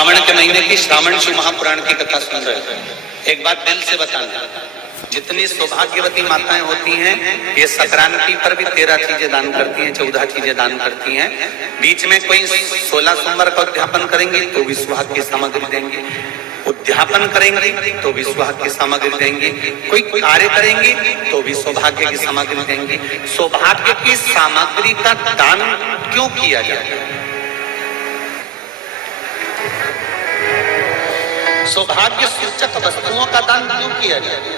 श्रावण के महीने की श्रावण शिव महापुराण की कथा सुन रहे हैं। एक बात दिल से बताना, जितनी सौभाग्यवती माताएं होती हैं ये संक्रांति पर भी 13 चीजें दान करती हैं, 14 चीजें दान करती हैं। बीच में कोई 16 सोमवार का उद्यापन करेंगी तो भी सुहाग की सामग्री देंगी, उद्यापन करेंगे तो भी सुहाग की सामग्री देंगे, कोई कार्य करेंगी तो भी सौभाग्य की सामग्री देंगी। सौभाग्य की सामग्री का दान क्यों किया जाता है? सौभाग्य सूचक वस्तुओं का दान क्यों किया जाता है?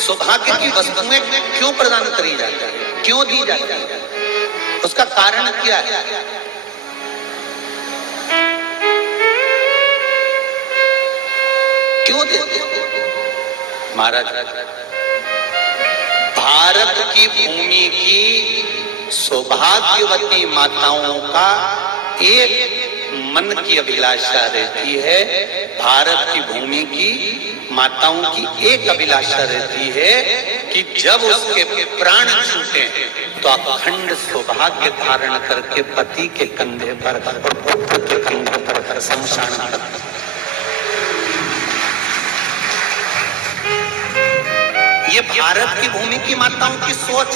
सौभाग्य की वस्तुएं क्यों प्रदान करी जाती है, क्यों दी जाती है? उसका कारण क्या है? क्यों देते? महाराज, भारत की भूमि की सौभाग्यवती माताओं का एक मन की अभिलाषा रहती है, भारत की भूमि की माताओं की एक अभिलाषा रहती है कि जब उसके प्राण छूटे तो अखंड सौभाग्य धारण करके पति के कंधे पर और पुत्र के कंधे पर शमशान कर। ये भारत की भूमि की माताओं की सोच,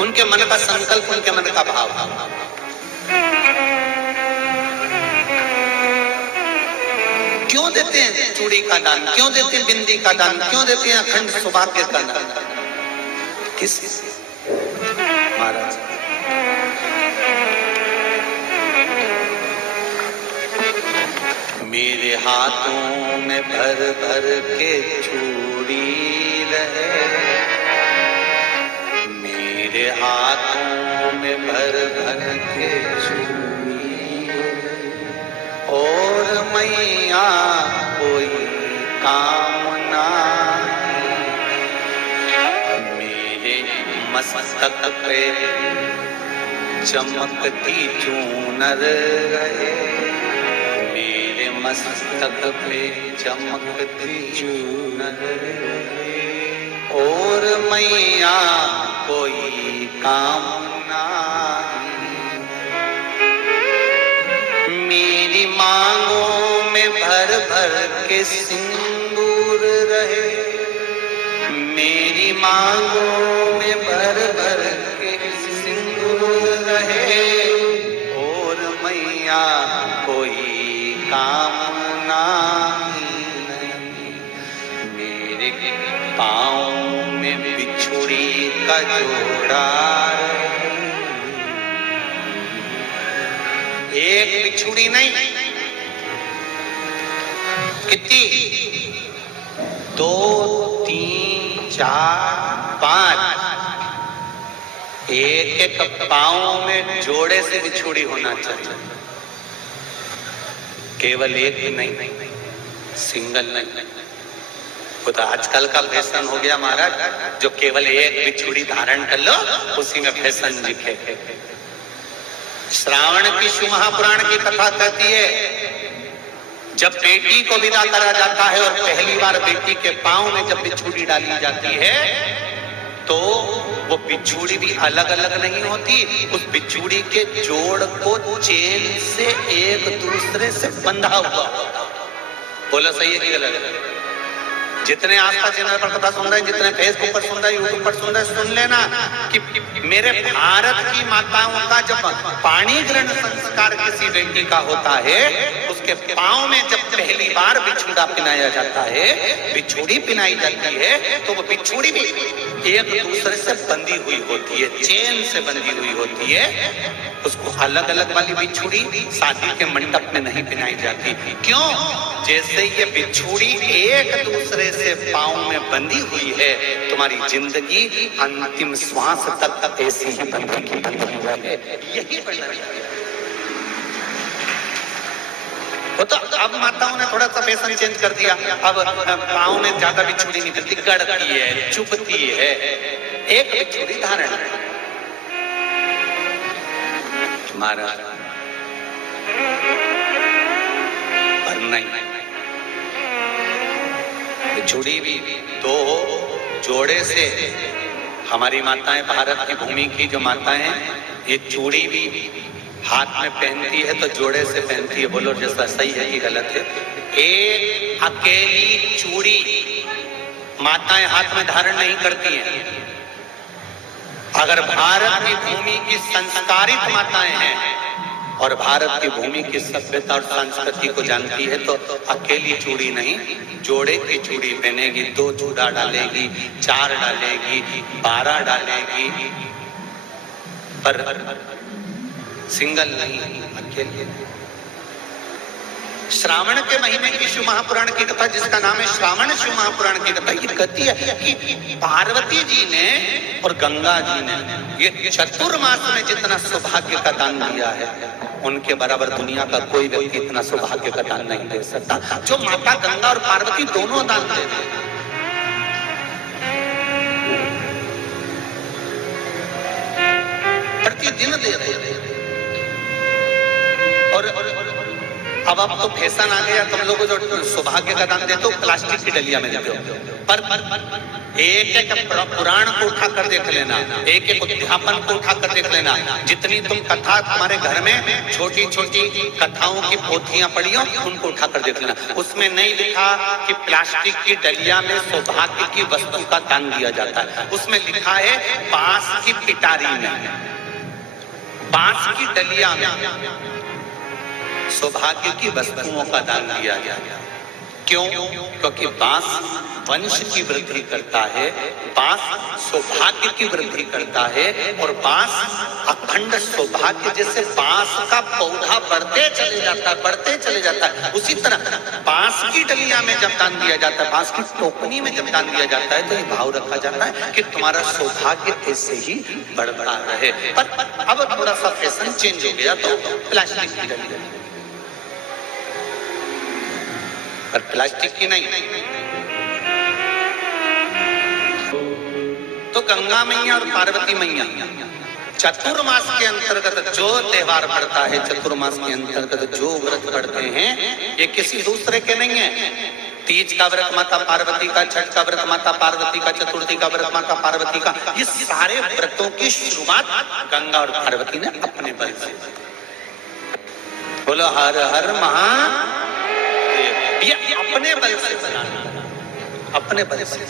उनके मन का संकल्प, उनके मन का भाव। क्यों देते हैं चूड़ी का दान, क्यों देते हैं बिंदी का दान, क्यों देते हैं अखंड सौभाग्य का दान? किस महाराज? मेरे हाथों में भर भर के चूड़ी रहे, मेरे हाथों में भर भर के चूड़ी, और मैया कोई कामना मेरे मस्तक पे चमकती चूनर रहे, मेरे मस्तक पे चमकती चूनर रहे, और मैया कोई कामना मेरी मांगों में भर भर के सिंदूर रहे, मेरी मांगों में भर भर के सिंदूर रहे, और मैया कोई कामना नहीं मेरे पाँव में बिछुड़ी का जोड़ा, एक बिछुड़ी नहीं, कितनी? 2, 3, 4, 5, एक एक पाँव में जोड़े से बिछुड़ी होना चाहिए, केवल एक ही नहीं, सिंगल नहीं। वो तो आजकल का फैशन हो गया महाराज, जो केवल एक बिछुड़ी धारण कर लो उसी में फैशन दिखे। श्रावण की शिव महापुराण की कथा कहती है जब बेटी को विदा करा जाता है और पहली बार बेटी के पांव में जब बिछुड़ी डाली जाती है तो वो बिछुड़ी भी अलग अलग नहीं होती, उस बिछुड़ी के जोड़ को चेन से एक दूसरे से बंधा हुआ होता। बोलो सही है कि गलत? जितने आस्था चैनल पर कथा सुन रहे हैं, जितने फेसबुक पर सुन रहे हैं, यूट्यूब पर सुन रहे हैं, सुन लेना कि मेरे भारत की माताओं का जब पाणी ग्रहण संस्कार किसी बेटी का होता है, उसके पांव में जब पहली बार बिछुड़ा पिनाया जाता है, बिछुड़ी पिनाई जाती है, तो वो बिछुड़ी भी एक दूसरे से बंधी हुई होती है, चेन से बंधी हुई होती है। उसको अलग अलग वाली बिछुड़ी शादी के मंडप में नहीं पिनाई जाती। क्यों? जैसे ये बिछुड़ी एक दूसरे से पांव में बंधी हुई है, तुम्हारी जिंदगी अंतिम श्वास तक ऐसी ही बंधी है, यही बनना चाहिए। तो अब माताओं ने थोड़ा सा फैशन चेंज कर दिया, अब पांव में ज्यादा बिछुड़ी नहीं करती, गड़ती है, चुभती है, एक बिछुड़ी धारण है। महाराज पर नहीं, बिछुड़ी भी 2 जोड़े से। हमारी माताएं, भारत की भूमि की जो माताएं हैं, ये चूड़ी भी हाथ में पहनती है तो जोड़े से पहनती है, बोलो जैसा सही है कि गलत है। एक अकेली चूड़ी माताएं हाथ में धारण नहीं करती हैं। अगर भारत की भूमि की संस्कारित माताएं हैं और भारत की भूमि की सभ्यता और संस्कृति को जानती है तो अकेली चूड़ी नहीं, जोड़े की चूड़ी पहनेगी, 2 चूड़ा डालेगी, 4 डालेगी, 12 डालेगी, पर सिंगल नहीं, अकेले। श्रावण के महीने की शिव महापुराण की कथा, जिसका नाम है श्रावण शिव महापुराण की कथा, ये कहती है कि पार्वती जी ने और गंगा जी ने ये चतुर्मास में जितना सौभाग्य का दान दिया है, उनके बराबर दुनिया का कोई व्यक्ति इतना सौभाग्य का दान नहीं दे सकता जो माता गंगा और पार्वती दोनों दान दे रहे हैं। प्रतिदिन दे रहे हैं। और अब तो फैशन आ गया, तुम लोगों जो सौभाग्य का दान देते हो प्लास्टिक की डलिया में देते हो, पर एक एक पुराण को उठा कर देख लेना, एक एक उद्यापन को उठा कर देख लेना, जितनी तुम कथा तुम्हारे घर में छोटी छोटी कथाओं की पोथियां पढ़ी हो उनको उठा कर देख लेना, उसमें नहीं लिखा कि प्लास्टिक की डलिया में सौभाग्य की वस्तु का दान दिया जाता है। उसमें लिखा है बांस की पिटारी में, बांस की डलिया में सौभाग्य की वस्तुओं का दान दिया गया। क्यों? क्योंकि बांस वंश की वृद्धि करता है, बांस सौभाग्य की वृद्धि करता है, और बांस अखंड सौभाग्य, जैसे बांस का पौधा बढ़ते चले जाता है, बढ़ते चले जाता है, उसी तरह बांस की डलिया में जब दान दिया जाता है, बांस की टोकनी में जब दान दिया जाता है, तो ये भाव रखा जाता है कि तुम्हारा सौभाग्य ऐसे ही बढ़ता रहे। पर अब थोड़ा सा फैशन चेंज हो गया तो प्लास्टिक की डलिया, पर प्लास्टिक की नहीं। तो गंगा मैया और पार्वती मैया चतुर्मास के अंतर्गत जो त्योहार पड़ता है, चतुर्मास के अंतर्गत जो व्रत पड़ते हैं, ये किसी दूसरे के नहीं है। तीज का व्रत माता पार्वती का, छठ का व्रत माता पार्वती का, चतुर्थी का व्रत माता पार्वती का, ये सारे व्रतों की शुरुआत गंगा और पार्वती ने अपने बल से। बोलो हर हर महादेव। ये अपने बल से बनाना, अपने बल से।